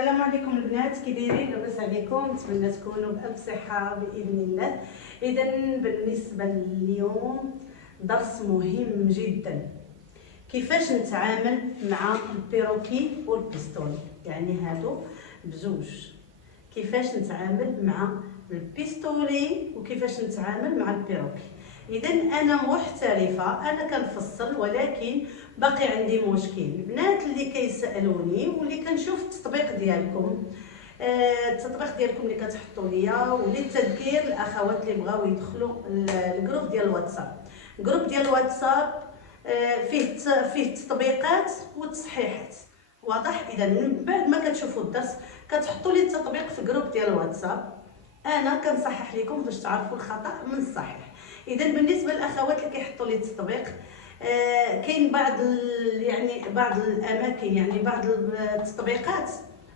السلام عليكم البنات، كي دايرين؟ لاباس عليكم؟ نتمنى تكونوا بألف صحه باذن الله. اذا بالنسبه اليوم درس مهم جدا، كيفاش نتعامل مع البيروكي والبيستولي، يعني هادو بزوج. كيفاش نتعامل مع البيستولي وكيفاش نتعامل مع البيروكي. اذا انا محترفه، انا كنفصل، ولكن باقي عندي مشكل. البنات اللي كيسالوني واللي كنشوف التطبيق ديالكم، التطبيق ديالكم اللي كتحطوا ليا، وللتذكير الاخوات اللي بغاو يدخلوا الجروب ديال الواتساب. الجروب ديال الواتساب فيه التطبيقات والتصحيحات، واضح؟ اذا من بعد ما كتشوفوا الدرس كتحطوا لي التطبيق في الجروب ديال الواتساب، انا كنصحح لكم باش تعرفوا الخطا من الصحيح. اذا بالنسبه للاخوات اللي كيحطوا لي التطبيق، كاين بعض الاماكن، يعني بعض التطبيقات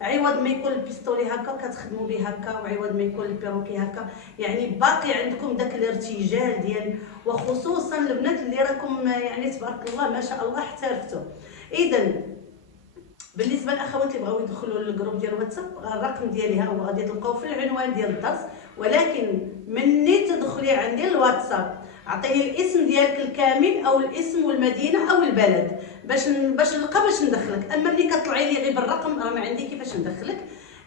عوض ما يكون البيستولي هكا كتخدموا به هكا، وعوض ما يكون البيروكي هكا، يعني باقي عندكم داك الارتجال ديال، وخصوصا البنات اللي راكم يعني تبارك الله ما شاء الله احترفتوا. اذا بالنسبه للاخوات اللي بغاو يدخلوا للجروب ديال الواتساب، الرقم ديالي ها هو، غادي تلقاوه في العنوان ديال الدرس. ولكن مني تدخلي عندي الواتساب عطيني الاسم ديالك الكامل، او الاسم والمدينه او البلد، باش نلقى باش ندخلك. اما ملي كطلعي لي غير بالرقم راه ما عندي كيفاش ندخلك.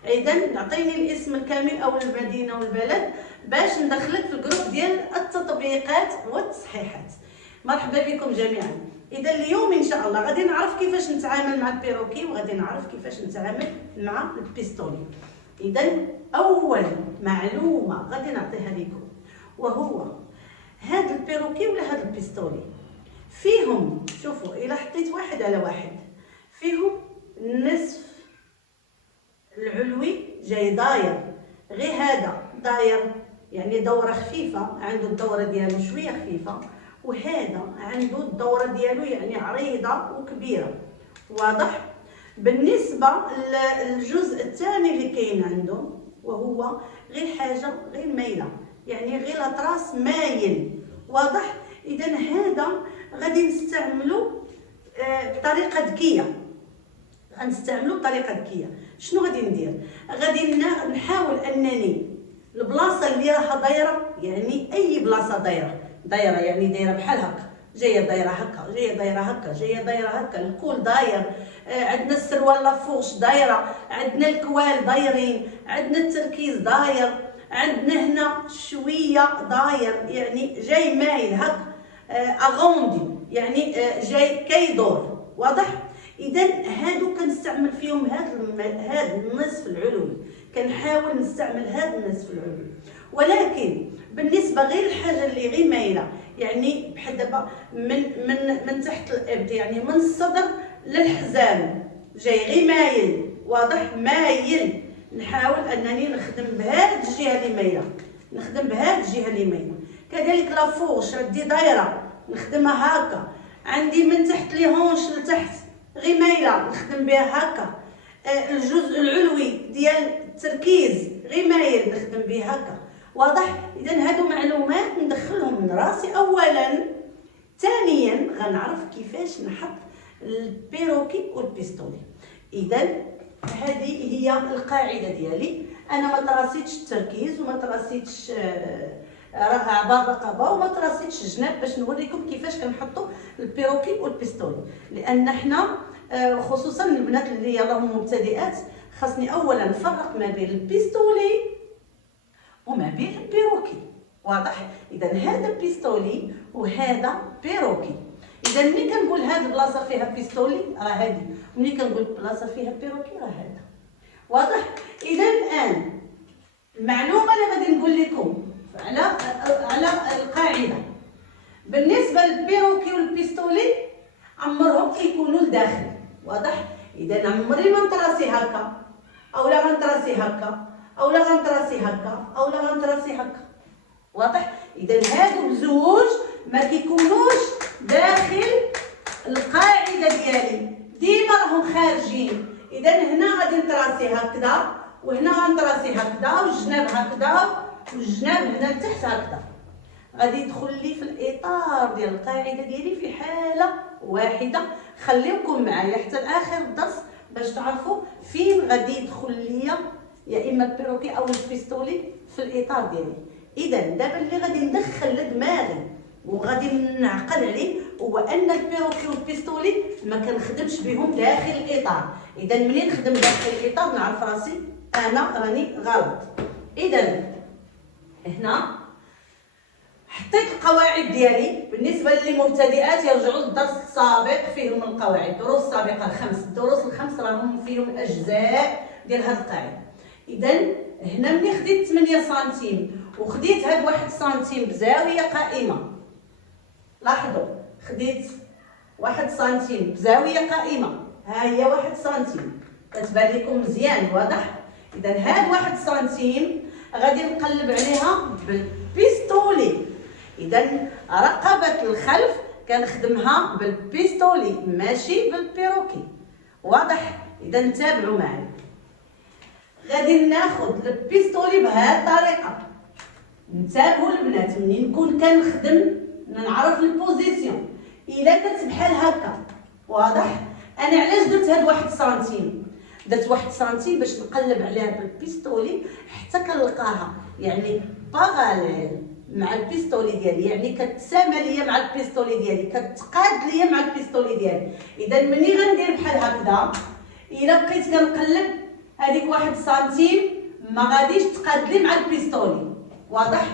اذا عطيني الاسم الكامل او المدينه والبلد باش ندخلك في الجروب ديال التطبيقات والتصحيحات. مرحبا بكم جميعا. اذا اليوم ان شاء الله غادي نعرف كيفاش نتعامل مع البيروكي، وغادي نعرف كيفاش نتعامل مع البيستولي. اذا اول معلومه غادي نعطيها لكم، وهو هاد البيروكي ولا هاد البيستولي فيهم، شوفوا الا حطيت واحد على واحد، فيهم النصف العلوي جاي داير، غير هذا داير يعني دوره خفيفه، عنده الدوره ديالو شويه خفيفه، وهذا عنده الدوره ديالو يعني عريضه وكبيره، واضح؟ بالنسبه للجزء الثاني اللي كاين عنده، وهو غير حاجه غير مايله، يعني غير الاطراس مايل، واضح؟ اذا هذا غادي نستعملو بطريقه ذكيه. غنستعملو بطريقه ذكيه. شنو غادي ندير؟ غادي نحاول انني البلاصه اللي راها دايره، يعني اي بلاصه دايره يعني دايره بحال هكا، جايه دايره هكا، جايه دايره هكا، جايه دايره هكا، الكول داير، عندنا السروال لافوش دايره، عندنا الكوال دايرين، عندنا التركيز داير، عندنا هنا شويه داير يعني جاي مايل هكا، اغوندي يعني جاي كيدور، واضح؟ اذا هادو كنستعمل فيهم هاد النصف العلوي، كنحاول نستعمل هاد النصف العلوي. ولكن بالنسبه غير الحاجه اللي غير مايله، يعني بحال دابا من تحت الابط، يعني من الصدر للحزام جاي غير مايل، واضح؟ مايل، نحاول انني نخدم بهاد الجهه اللي مايله، نخدم بهاد الجهه اللي مايله. كذلك لافوش عندي دايره نخدمها هكا، عندي من تحت لي هونش لتحت غير مايله نخدم بها هكا، الجزء العلوي ديال التركيز غير مايل نخدم به هكا، واضح؟ اذا هادو معلومات ندخلهم من راسي اولا. ثانيا غنعرف كيفاش نحط البيروكي والبيستولي. اذا هذه هي القاعده ديالي. انا ما تراسيتش التركيز، وما تراسيتش اعضاء الرقبه، وما تراسيتش الجناب، باش نوريكم كيفاش كنحطوا البيروكي والبيستولي. لان حنا خصوصا البنات اللي راهم مبتدئات، خاصني اولا نفرق ما بين البيستولي وما بين البيروكي، واضح؟ اذا هذا بيستولي وهذا بيروكي. اذا ملي كنقول هذه البلاصه فيها بيستولي راه هذه، وملي كنقول بلاصه فيها بيروكي راه هذا، واضح؟ اذا الان المعلومه اللي غادي نقول لكم على القاعده بالنسبه للبيروكي والبيستولي، عمرهم كيكونوا لداخل، واضح؟ اذا عمري ما نطراسي هكا، اولا غنطراسي هكا، اولا غنطراسي هكا، اولا غنطراسي هكا، واضح؟ اذا هادو بزوج ما كيكونوش داخل القاعده ديالي، ديما راهم خارجين. اذا هنا غادي نطراسي هكذا، وهنا غنطراسي هكذا، والجناب هكذا، والجناب هنا لتحت هكذا. غادي يدخل لي في الاطار ديال القاعده ديالي في حاله واحده. خليكم معايا حتى لاخر الدرس باش تعرفوا فين غادي يدخل ليا يا اما البيروكي او البيستولي في الاطار ديالي. اذا دابا اللي غادي ندخل لدماغي وغادي نعقل عليه هو ان البيروكي والبيستولي ما كنخدمش بهم داخل الاطار. اذا ملي نخدم داخل الاطار نعرف راسي انا راني غلط. اذا هنا حطيت القواعد ديالي. بالنسبه للمبتدئات يرجعوا للدرس السابق فيهم القواعد، الدروس السابقه الدروس الخمس راهم فيهم اجزاء ديال هذه القاعده. اذا هنا ملي خديت 8 سنتيم وخديت هاد 1 سنتيم بزاويه قائمه، لاحظوا خديت 1 سنتيم بزاويه قائمه، ها هي 1 سنتيم كتبان لكم مزيان واضح. اذا هاد 1 سنتيم غادي نقلب عليها بالبيستولي. اذا رقبه الخلف كنخدمها بالبيستولي ماشي بالبيروكي، واضح. اذا نتابعوا معايا. غادي ناخذ البيستولي بهذه الطريقه. انتبهوا البنات ملي نكون كنخدم نعرف البوزيسيون. الا درت بحال هكا واضح. انا علاش درت هاد 1 سنتيم؟ درت 1 سنتيم باش نقلب عليها بالبيستولي حتى كنلقاها يعني باغاليل مع البيستولي ديالي، يعني كتسامى ليا مع البيستولي ديالي، كتقاد ليا مع البيستولي ديالي. اذا ملي غندير بحال هكذا الا بقيت كنقلب هذيك 1 سنتيم ما غاديش تقاد لي مع البيستولي، واضح.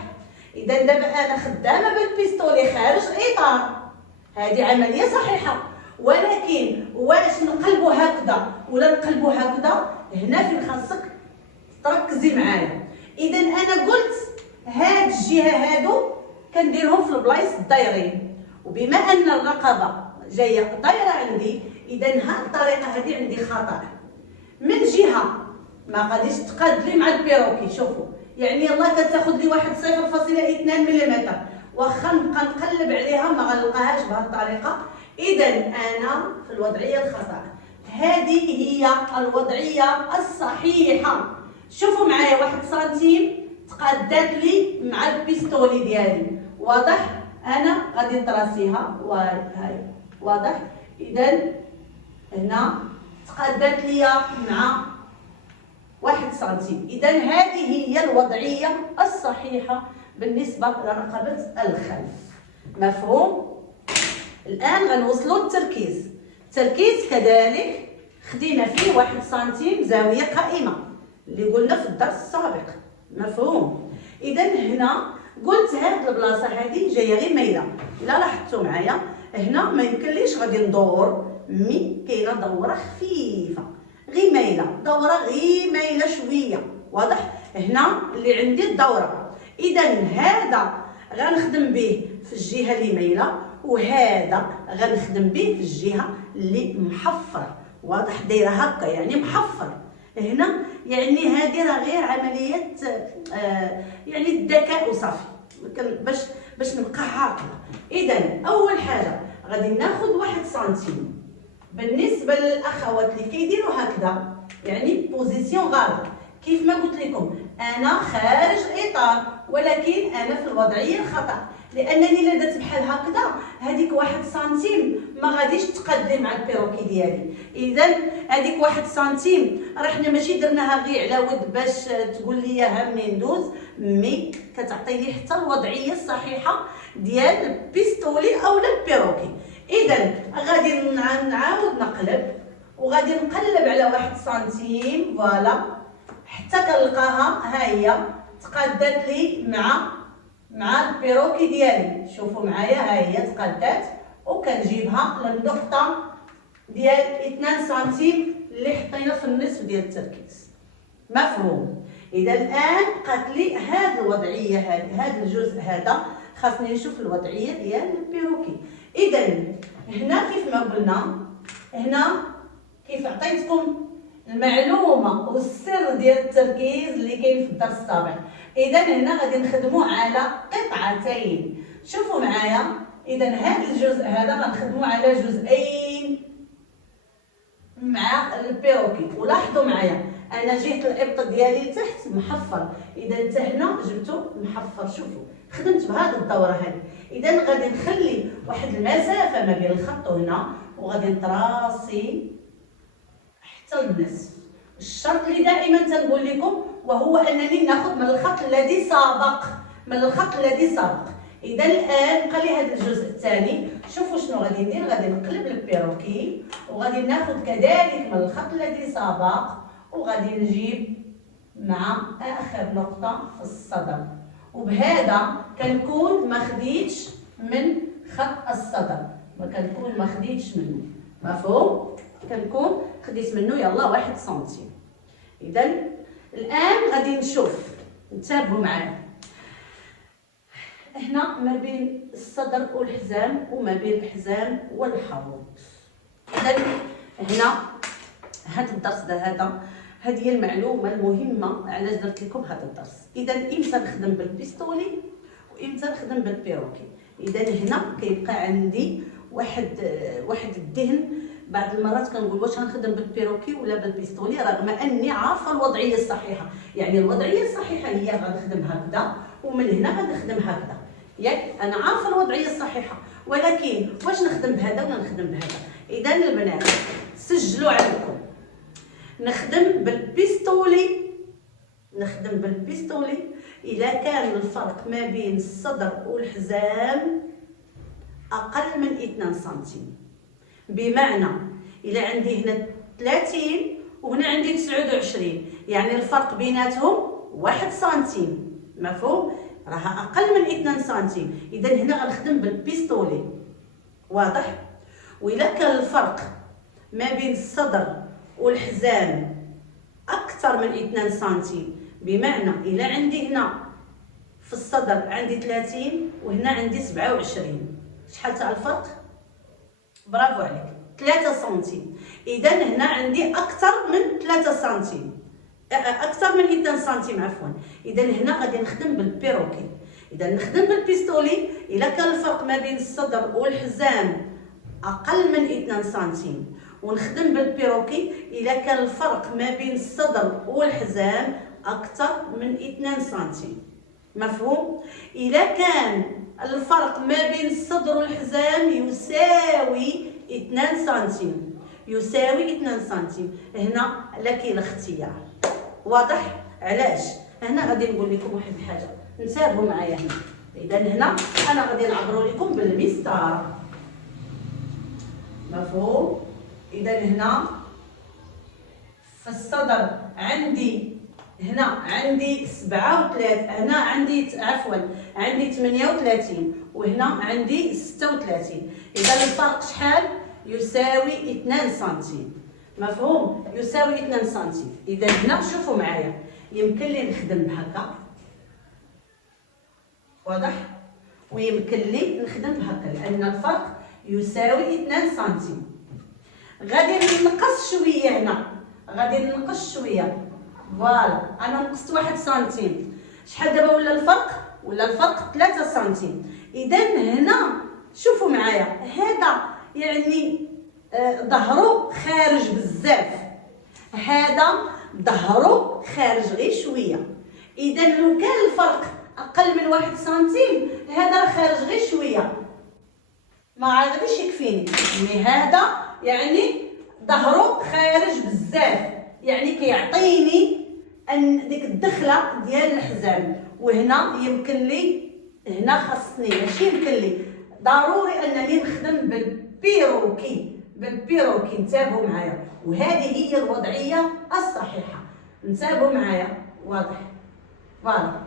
اذا دابا انا خدامه بالبيستولي خارج الاطار، هذه عمليه صحيحه. ولكن واش نقلبوا هكذا ولا نقلبوا هكذا؟ هنا فين خاصك تركزي معايا. اذا انا قلت هاد الجهه هادو كنديرهم في البلايص الدايرين، وبما ان الرقبه جايه دايره عندي اذا هاد الطريقه هذه عندي خطا. من جهه ما غاديش تقاد لي مع البيروكي، شوفوا يعني يلاه كتاخذ لي واحد 0.2 ملم، واخا نبقى نقلب عليها ما غنلقاهاش بهذه الطريقه. اذا انا في الوضعيه الخطا. هذه هي الوضعيه الصحيحه. شوفوا معايا 1 سنتيم تقادات لي مع البيستولي ديالي، واضح. انا غادي نطراسيها وهاي واضح. اذا هنا تقادات لي مع 1 سنتيم. اذا هذه هي الوضعيه الصحيحه بالنسبه لرقبه الخلف. مفهوم؟ الان غنوصلوا للتركيز. التركيز كذلك خدينا فيه 1 سنتيم زاويه قائمه اللي قلنا في الدرس السابق. مفهوم؟ اذا هنا قلت هاد البلاصه هذه جايه غير مايله. الا لاحظتوا معايا هنا ما يمكنليش غادي ندور، مي كاينه دوره خفيفه غير مايله، دوره غير مايله شويه، واضح. هنا اللي عندي الدوره. اذا هذا غنخدم به في الجهه اللي مايله، وهذا غنخدم به في الجهه اللي محفره، واضح. دايره هكا يعني محفر. هنا يعني هذه راه غير عمليه يعني الذكاء وصافي باش نبقى عاقله. اذا اول حاجه غادي ناخذ 1 سنتيم. بالنسبه للاخوات اللي كيديروا هكذا يعني بوزيسيون غلط، كيف ما قلت لكم انا خارج الاطار ولكن انا في الوضعيه الخطا، لانني الا درت بحال هكذا هذيك 1 سنتيم ما غاديش تقاد لي مع البيروكي ديالي. اذا هذيك 1 سنتيم راه حنا ماشي درناها غير على ود باش تقول لي ها منين ندوز، مي كتعطي لي حتى الوضعيه الصحيحه ديال البيستولي او البيروكي. اذا غادي نعاود نقلب وغادي نقلب على 1 سنتيم فوالا حتى كنلقاها ها هي تقادات لي مع البيروكي ديالي. شوفوا معايا ها هي تقادات، وكنجيبها للنقطه ديال 2 سنتيم اللي حطينا في النصف ديال التركيز. مفهوم؟ اذا الان بقات لي هذه الوضعيه، هذا الجزء هذا خاصني نشوف الوضعيه ديال البيروكي. اذا هنا كيف ما قلنا، هنا كيف عطيتكم المعلومه والسر ديال التركيز اللي كاين في الدرس السابق. اذا هنا غادي نخدموا على قطعتين. شوفوا معايا، اذا هذا الجزء هذا غنخدموا على جزئين مع البيروكي. ولاحظوا معايا انا جهه الابط ديالي تحت محفر، اذا حتى هنا جبتو محفر. شوفوا خدمت بهذه الدوره هذه. اذا غادي نخلي واحد المسافه ما بين الخط وهنا، وغادي نطراسي حتى النصف. الشرط اللي دائما تنقول لكم وهو انني ناخذ من الخط الذي سبق، من الخط الذي سبق. اذا الان بقى لي هذا الجزء الثاني. شوفوا شنو غادي ندير، غادي نقلب البيروكي وغادي ناخذ كذلك من الخط الذي سبق وغادي نجيب مع اخر نقطه في الصدر، وبهذا كنكون ما خديتش من خط الصدر، ما كنكون ما خديتش منه. مفهوم؟ كنكون خديت منه يلا 1 سنتيم. اذا الان غادي نشوف، انتبهوا معايا هنا ما بين الصدر والحزام وما بين الحزام والحوض. اذا هنا هذا الدرس هذا هذه هي المعلومه المهمه علاش درت لكم هذا الدرس. اذا امتى نخدم بالبيستولي وامتى نخدم بالبيروكي. اذا هنا كيبقى عندي واحد الذهن. بعض المرات كنقول واش غنخدم بالبيروكي ولا بالبيستولي، رغم اني عارفه الوضعيه الصحيحه. يعني الوضعيه الصحيحه هي غنخدم هكذا ومن هنا غنخدم هكذا، ياك انا عارفه الوضعيه الصحيحه، ولكن واش نخدم بهذا ولا نخدم بهذا. اذا البنات سجلوا عندكم، نخدم بالبيستولي اذا كان الفرق ما بين الصدر والحزام اقل من 2 سنتيم. بمعنى الا عندي هنا 30 وهنا عندي 29، يعني الفرق بيناتهم 1 سنتيم. مفهوم؟ راها اقل من 2 سنتيم. اذا هنا غنخدم بالبيستولي، واضح؟ واذا كان الفرق ما بين الصدر والحزام اكثر من 2 سنتيم، بمعنى الا عندي هنا في الصدر عندي 30 وهنا عندي 27، شحال تاع الفرق؟ برافو عليك، 3 سنتيم. اذا هنا عندي اكثر من 3 سنتيم، اكثر من 2 سنتيم عفوا. اذا هنا غادي نخدم بالبيروكي. اذا نخدم بالبيستولي الا كان الفرق ما بين الصدر والحزام اقل من 2 سنتيم، ونخدم بالبيروكي الا كان الفرق ما بين الصدر والحزام اكثر من 2 سنتيم. مفهوم؟ الا كان الفرق ما بين الصدر والحزام يساوي 2 سنتيم، يساوي 2 سنتيم، هنا لك الاختيار. واضح؟ علاش؟ هنا غادي نقول لكم واحد الحاجه، انتبهوا معايا هنا. اذا هنا انا غادي نعبروا لكم بالمسطره. مفهوم؟ اذا هنا في الصدر عندي هنا عندي 37، هنا عندي عفوا عندي 38 وهنا عندي 36. اذا الفرق شحال؟ يساوي 2 سنتيم. مفهوم؟ يساوي 2 سنتيم. اذا هنا شوفوا معايا يمكن لي نخدم بهكا، واضح؟ ويمكن لي نخدم بهكا لان الفرق يساوي 2 سنتيم. غادي ننقص شويه هنا، غادي ننقص شويه. فوالا انا نقصت 1 سنتيم. شحال دابا ولا الفرق؟ ولا الفرق 3 سنتيم. اذا هنا شوفوا معايا هذا يعني ظهره خارج بزاف، هذا ظهره خارج غير شويه. اذا لو كان الفرق اقل من 1 سنتيم هذا راه خارج غير شويه، ما غاديش يكفيني. يعني هذا يعني ظهره خارج بزاف، يعني كيعطيني ان ديك الدخله ديال الحزام. وهنا يمكن لي، هنا خاصني ماشي يمكن لي، ضروري انني نخدم بالبيروكي. انتبهوا معايا، وهذه هي الوضعيه الصحيحه. انتبهوا معايا، واضح؟ فوالا.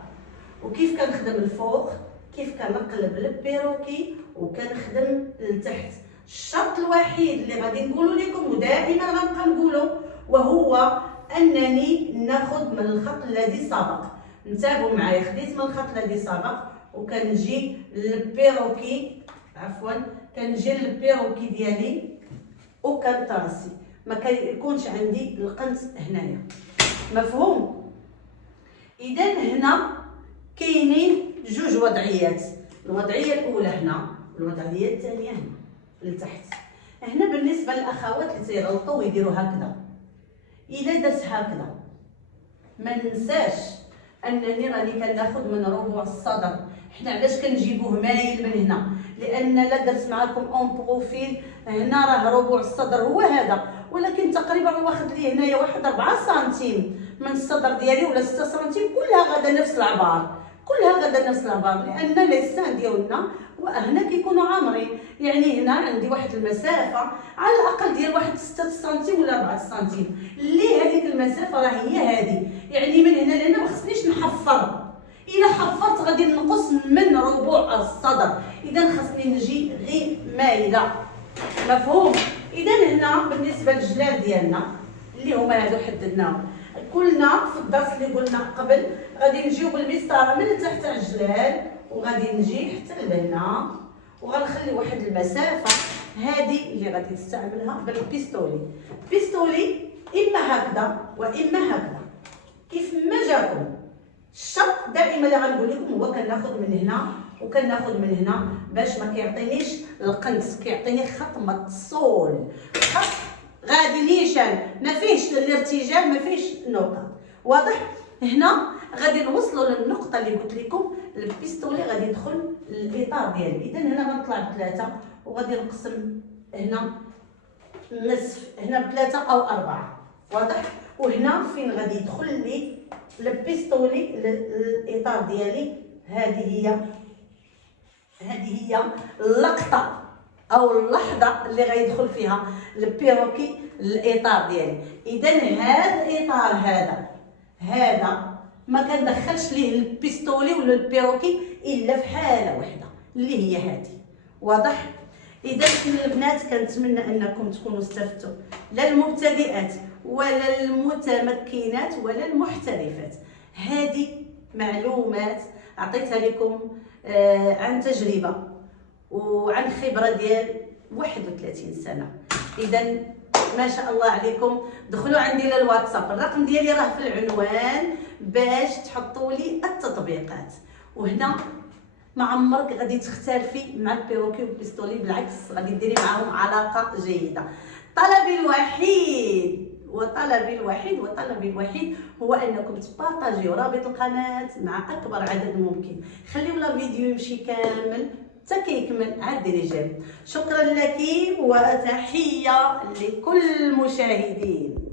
وكيف كنخدم الفوق، كيف كنقلب البيروكي وكنخدم لتحت. الشرط الوحيد اللي غادي نقولوا لكم ودائما غنبقى نقولوا وهو انني ناخذ من الخط الذي سبق. انتبهوا معايا، خديت من الخط الذي سبق وكنجي للبيروكي، عفوا كنجي للبيروكي ديالي وكنطرسي، ما كيكونش عندي القنت هنايا. مفهوم؟ اذا هنا كاينين جوج وضعيات، الوضعيه الاولى هنا والوضعيه الثانيه هنا لتحت. هنا بالنسبه للاخوات اللي تيغلطوا ويديروا هكذا، الا درت هكذا ما ننساش انني راني كناخذ من ربع الصدر. حنا علاش كنجيبوه مايل من هنا؟ لان لا درت معكم اون بروفيل هنا راه ربع الصدر هو هذا، ولكن تقريبا واخد لي هنايا واحد 4 سنتيم من الصدر ديالي ولا 6 سنتيم، كلها غدا نفس العبار، كلها غدا نفس العبار، لان لسان ديالنا وهنا كيكونوا عامرين. يعني هنا عندي واحد المسافه على الاقل ديال واحد 6 سنتيم ولا 4 سنتيم، اللي هذيك المسافه راه هي هذه. يعني من هنا لهنا ما خصنيش نحفر، الا حفرت غادي نقص من ربوع الصدر، اذا خصني نجي غير مايله. مفهوم؟ اذا هنا بالنسبه للجلال ديالنا اللي هما هادو حددناهم، قلنا في الدرس اللي قلنا قبل غادي نجيو بالمسطره من تحت على الجلال وغادي نجي حتى لهنا وغنخلي واحد المسافه، هذه اللي غادي تستعملها بالبيستولي. بيستولي اما هكذا واما هكذا كيف ما جاكم. الشرط دائما اللي غنقول لكم هو كناخذ من هنا وكناخذ من هنا باش ما كيعطينيش القنص، كيعطيني خط متصول، خط غادي نيشان ما فيهش الارتجال ما فيهش نقط. واضح؟ هنا غادي نوصلوا للنقطه اللي قلت لكم البيستولي غادي يدخل الاطار ديالي. اذا هنا غنطلع ب3 وغادي نقسم هنا نصف، هنا ب3 أو 4. واضح؟ وهنا فين غادي يدخل لي البيستولي الاطار ديالي. هذه هي اللقطه او اللحظه اللي غيدخل فيها البيروكي الاطار ديالي. اذا هذا الاطار هذا ما كندخلش ليه البيستولي ولا البيروكي الا في حاله واحده اللي هي هذه. واضح؟ اذا البنات كنتمنى انكم تكونوا استفدتوا، لا المبتدئات ولا المتمكنات ولا المحترفات. هذه معلومات عطيتها لكم عن تجربه وعن خبره ديال 31 سنه. اذا ما شاء الله عليكم، دخلوا عندي للواتساب، الرقم ديالي راه في العنوان باش تحطوا لي التطبيقات. وهنا ما عمرك غادي تختلفي مع البيروكي والبيستولي، بالعكس غادي ديري معاهم علاقه جيده. طلبي الوحيد هو انكم تبارطاجيو رابط القناه مع اكبر عدد ممكن. خليو لا الفيديو يمشي كامل حتى كيكمل عاد ديري جيم. شكرا لك وتحيه لكل المشاهدين.